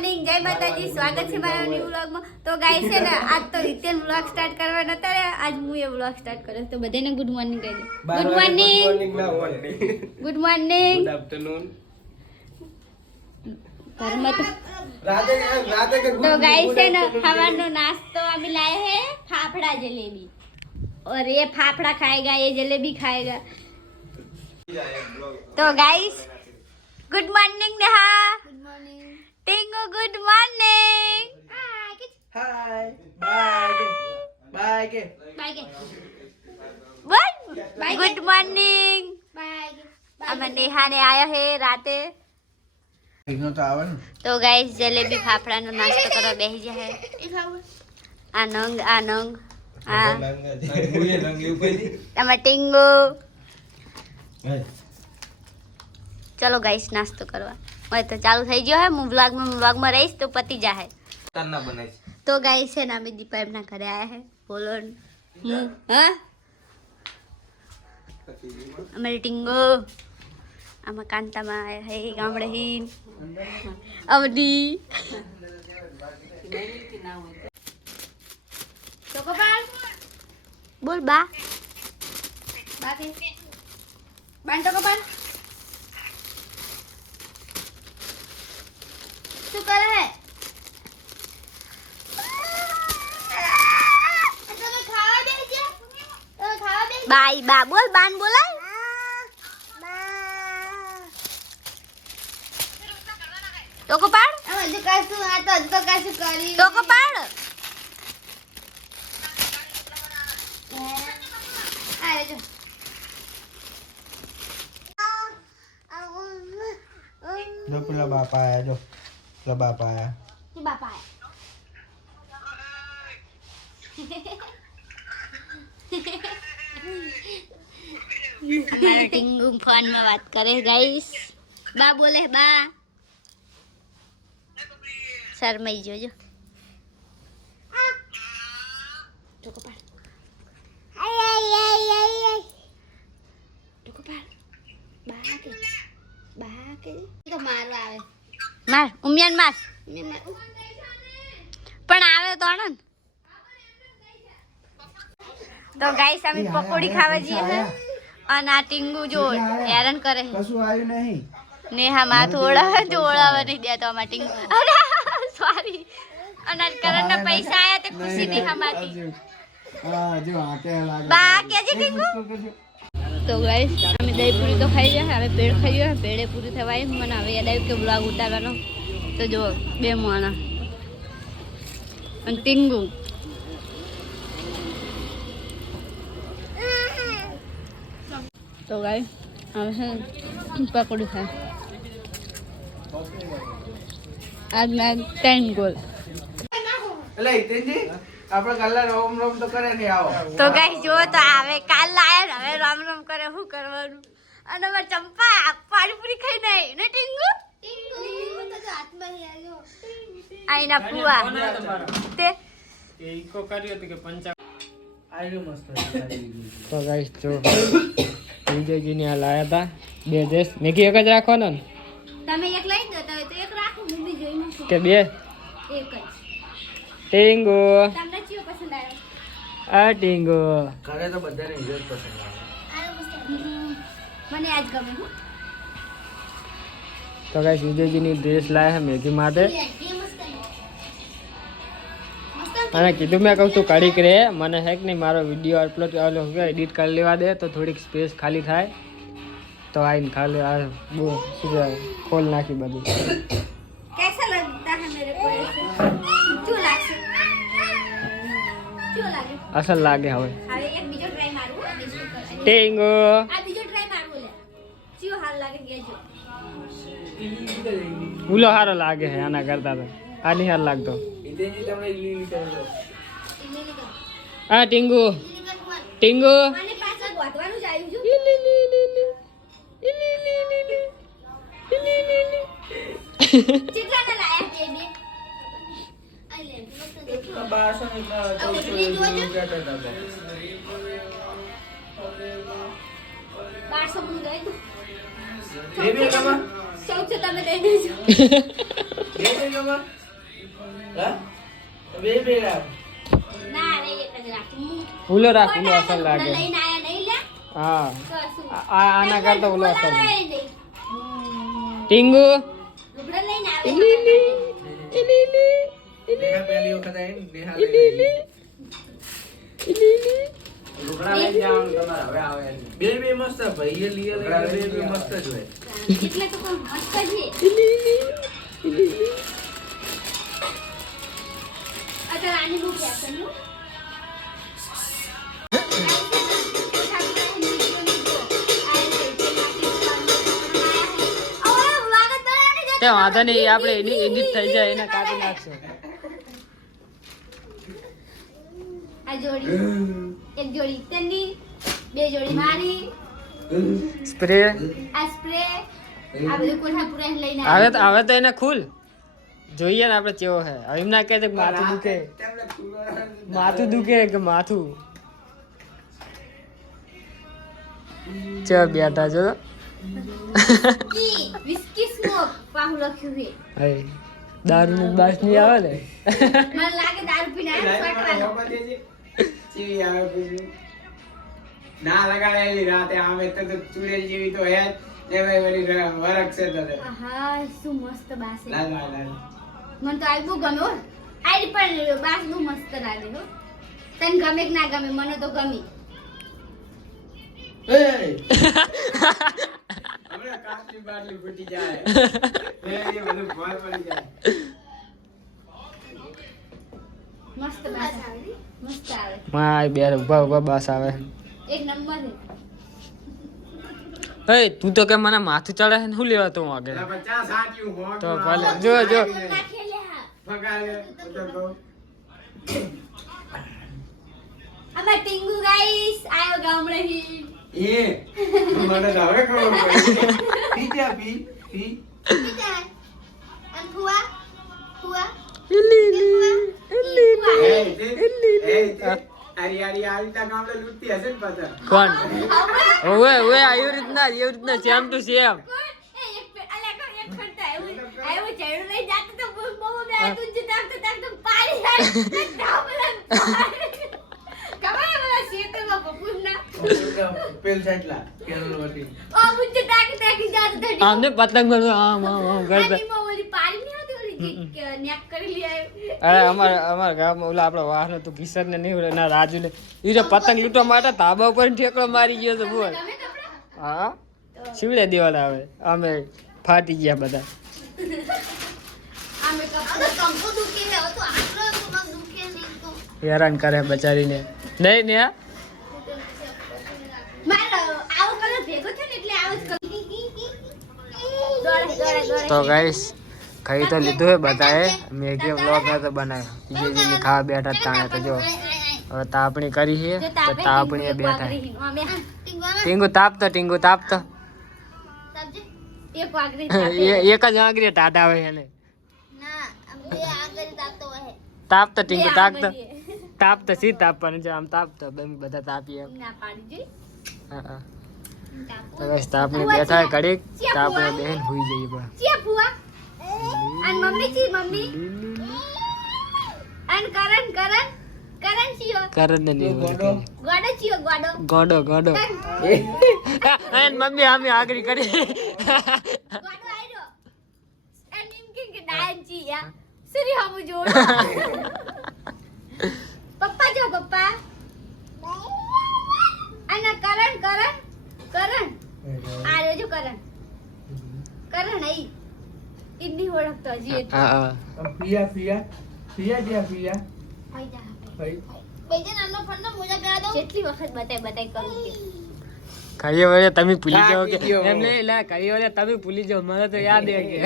Morning, જય માતાજી. સ્વાગત છે મારા ન્યુ વ્લોગમાં. તો ગાઈસ છે ને આજ તો રીતેન વ્લોગ સ્ટાર્ટ કરવાનો હતો ને, આજ હું એ વ્લોગ સ્ટાર્ટ કર્યો. તો બધાને ગુડ મોર્નિંગ કહી દે. Good morning. Good morning. Good afternoon. तो गाइस है ना हमारा नाश्तो अभी लाए हैं फाफड़ा जलेबी, और ये फाफड़ा खाएगा, ये जलेबी खाएगा. तो guys good morning Neha. Good morning Tingu. Good morning. Hi bye bye के बोल गुड मॉर्निंग. अब नेहा ने आया है राते. तो गाइस जलेबी फाफड़ा नो नाश्तो करवा बेही जा है. आनंग आनंग हां टिंगू. चलो गाइस नाश्तो करवा. मैं तो चालू થઈ ગયો હે. હું વ્લોગમાં રહીશ તો પતી જાહે. તન્ના બનાઈ. तो गाइस है ना अभी दीपा अपना घरे आया है. बोलो हां हमारे टिंगो आमा कांता में आया है गामड़े ही अवधी. ચોકોપાલ બોલ બા. બા કે બાન ચોકોપાલ શું કરે હે? તમે ખાવા બેસી બાઈ બા બોલ. બાન બોલાય. ચોકોપાલ હજુ કાશું આ તો કાશું કરી. ચોકોપાલ આરે જો જો પેલા બાપા આયા. જો પેલા બાપા આયા. કે બાપા हमारा टिंगू फोन में बात करे गाइस. बा बोले बा. शर्माई जो ચોકોપાલ ચોકોપાલ બા કે તો મારવા આવે. માર ઉમિયાન માર પણ આવે તો ને. તો ગાઈસ અમે પકોડી ખાવા જઈએ હે અને આ ટીંગુ જો હેરાન કરે છે. કશું આવ્યું નહીં. નેહા માં થોડા જોડાવા નહીં દેતો અમાર ટીંગુ. અરે સોરી. અને કરણ ના પૈસા આયા તે ખુશી નેહા માંથી. હા જો આ કે લાગે. બા કે છે ટીંગુ. તો ગાઈસ અમે દહીં પૂરી તો ખાઈ ગયા. હવે પેડ ખાઈ ગયા. પેડે પૂરી થવાય. મને હવે યાદ આવ્યું કે બ્લોગ ઉતારવાનો. તો જો બે મોણા અને ટીંગુ. તો ગાઈસ હવે છે પકોડી ખાય. આજના 3 ગોલ. એટલે હિતેનજી આપણે કલ્લા રોમ રોમ તો કરે નહીં. આવો તો ગાઈસ જો તો આવે કાલ લાયા હવે રામ રામ કરે. શું કરવાનું? અને માર ચંપા પાણીપુરી ખાઈ નહીં ને ટીંગુ. ટીંગુ તો હાથમાં આયો. આઈના પુઆ તે ઈકો કર્યો તો કે પંચા આયરો મસ્ત. તો ગાઈસ જો વિજયજી ને લાયા હતા 2 ડ્રેસ. મેગી એક જ રાખવાનો ને? તમે એક લઈ દો તો એક રાખો. હું બી જોઈ નાખું કે 2? એક જ. ટીંગુ તમને કયો પસંદ આવ્યો? આ ટીંગુ ઘરે તો બધાને જ પસંદ આવે. મને આજ ગમે. તો ગાઈસ વિજયજી ની ડ્રેસ લાયા છે મેગી માટે. અને કીધું મેં કહું તું કડીક રે. મને હે કે નહીં મારો વિડીયો અપલોડ એડિટ કરી લેવા દે તો થોડીક સ્પેસ ખાલી થાય. તો આઈને ખાલી આ બહુ શું ખોલ નાખી બધું. कैसा लगता है मेरे को ऐसे? क्यों लागसे? क्यों लागे? અસલ લાગે હવે. હવે એક બીજો ટ્રાય મારું આ બીજો કર. ટીંગુ આ બીજો ટ્રાય મારું લે. ક્यों હાલ લાગે કેજો. ફૂલો સારો લાગે છે આના કરતા તો. આ નહીં સારો લાગતો. હા ટીંગુ ટીંગુ મને પાછા ગોતવાનું જ આવ્યું છું. ચિત્રાને લાયા બે બે. આ લે મસ્ત દેખો. 1200 નું દઈ દો. બેબી કામા 1400 તમે દઈ દેજો. ના રે એક જ રાખું. ઉલો રાખ, ઉલો અસર ખોટા લાગે. લઈને આયા નહીં લે. હા તો શું? આના કરતા ઉલો અસર લાગે. લઈ દે. ટીંગુ લુગડા લઈને આવે. એટલે તો કોઈ મસ્ત છે. અત્યારે આની બહુ ફેશન હો. તે વાંધો નહીં, આપણે એડિટ થઈ જાય એને કાપી નાખશે. આ જોડી એક જોડી તેની, બે જોડી મારી, સ્પ્રે આ સ્પ્રે, આ બધું કોઠાપુરા લઈને હવે તો એને ખુલ જોઈએ ને આપણે કેવો હે. હવે એમ ના કહે કે માથું દુખે, માથું દુખે કે માથું ચ બેઠા જો. વિસ્કી સ્મોક પાહુ લખ્યું છે. હે દારૂ ની બાસ નહીં આવે ને. મને લાગે દારૂ પીને આયા છોકરા. ના લગાડેલી રાતે આમે તો ચૂડેલ જેવી તો હે જ ને ભાઈ વળી વરખ છે તો આહા શું મસ્ત બાસ છે. લાલ લાલ મને તો આ બહુ ગમે હો. આઈ પણ બાસ બહુ મસ્ત લાગે હો. તને ગમે કે ના ગમે, મને તો ગમી. એ હમણાં કાચની બાટલી ફૂટી જાય એ બધું ભોર પડી જાય. મસ્ત બાસ આવે, મસ્ત આવે, માય બેર ઉભા ઉભા બાસ આવે. એક નંબર હે તું તો કે મને માથું ચડે છે ને શું લેવા તું આગળ? એટલે 50 સાટ્યું હોટ તો ભલે જો જો છે. નાખેલે હા. પગારે તો કહો અમાર ટીંગુ ગાઈસ આયો ગામડેથી. એ મને તો હવે ખબર પડી પી જા પી પી બીજા અન ફુવા ફુવા અરે અરે આલતા ગામડે લૂંટી હશે ને પાછા. કોણ? ઓવે ઓવે આવી રીતના સેમ ટુ સેમ. પેલ સાઈડલા કેરળ વટી આમને પતંગ બનવા આમ આમ આમ કરતા. અરે અમારા ગામમાં ઓલા આપણા વાહન હતું કિશન ને નહીં ના રાજુ ને એ જો પતંગ લૂંટવા માટે ધાબા ઉપર ઠેકડો મારી ગયો તો બોલ. હા શિવડે દેવાના આવે અમે ફાટી ગયા બધા. હેરાન કરે બચારીને નહીં ને. તો ગાઈસ ખાઈ તો લીધું હે બધાએ. મેગી વ્લોગ તો બનાવ્યો જે ખાવા બેઠા તાણે તો જો હવે તાપણી કરી છે તો તાપણી બેઠા. ટીંગુ તાપતો એક જ આંગળી ટાટા હોય એને તાપતો ટીંગુ તાપતો સી તાપવાનું છે આમ તાપતો બધા તાપીએ. હા હા તો ગાઈસ તાપણી બેઠા ઘડીક તાપણી બેન હોઈ જઈએ પણ કરણ ને નહીં ગોડો એન મમ્મી આમે આગરી કરી. પપ્પા જો પપ્પા અને કરણ આ રેજો કરણ આઈ ઇન્ની ઓળખતો હજી હા હા પિયા આઈ જા બેજે નાનો ફોન નો મોજા કરા દો. કેટલી વખત બતાઈ કરું કે કઈ વાર તમે ભૂલી જાઓ કે એમ નહીં લા કઈ વાર તમે ભૂલી જાઓ મને તો યાદ હે કે